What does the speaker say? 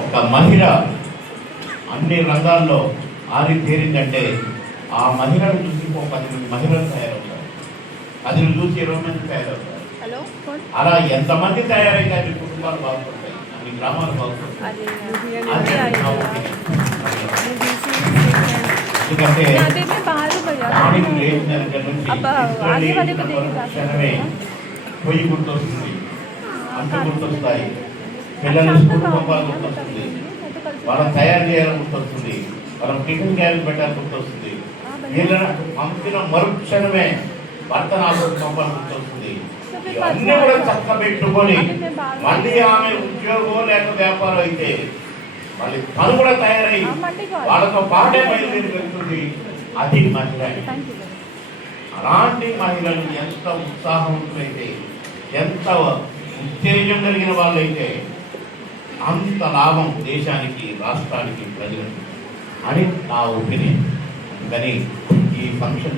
ఒక మహిళ అన్ని రంగాల్లో ఆరితేరిందంటే ఆ మహిళను చూసి 10 మహిళలు తయారవుతారు, 10 చూసి 20 మంది తయారవుతారు. అలా ఎంతమంది తయారైతే అన్ని కుటుంబాలు బాగుపడతాయి, అన్ని గ్రామాలు బాగుపడతాయి. ఎందుకంటే మార్నింగ్ లేచిన దగ్గర నుంచి క్షణమే పొయ్యి గుర్తొస్తుంది, అంటు గుర్తొస్తాయి, పిల్లలు స్కూల్ పంపాలి గుర్తొస్తుంది, వాళ్ళని తయారు చేయాలని గుర్తొస్తుంది, వాళ్ళం టిఫిన్ క్యారీ పెట్టాలని గుర్తొస్తుంది, వీళ్ళని పంపిన మరుక్షణమే భర్తను ఆఫీస్ పంపాలని గుర్తొస్తుంది. ఇవన్నీ కూడా చక్క పెట్టుకొని మళ్ళీ ఆమె ఉద్యోగం లేక వ్యాపారం అయితే మళ్ళీ తను కూడా తయారై వాళ్ళతో పాటే బయలుదేరి వెళ్తుంది. అది మహిళ. అలాంటి మహిళలు ఎంత ఉత్సాహవంతులైతే, ఎంత ఉత్తేజం కలిగిన వాళ్ళైతే అంత లాభం దేశానికి, రాష్ట్రానికి, ప్రజలకు అని నా ఒపీనియన్. అందుకని ఈ ఫంక్షన్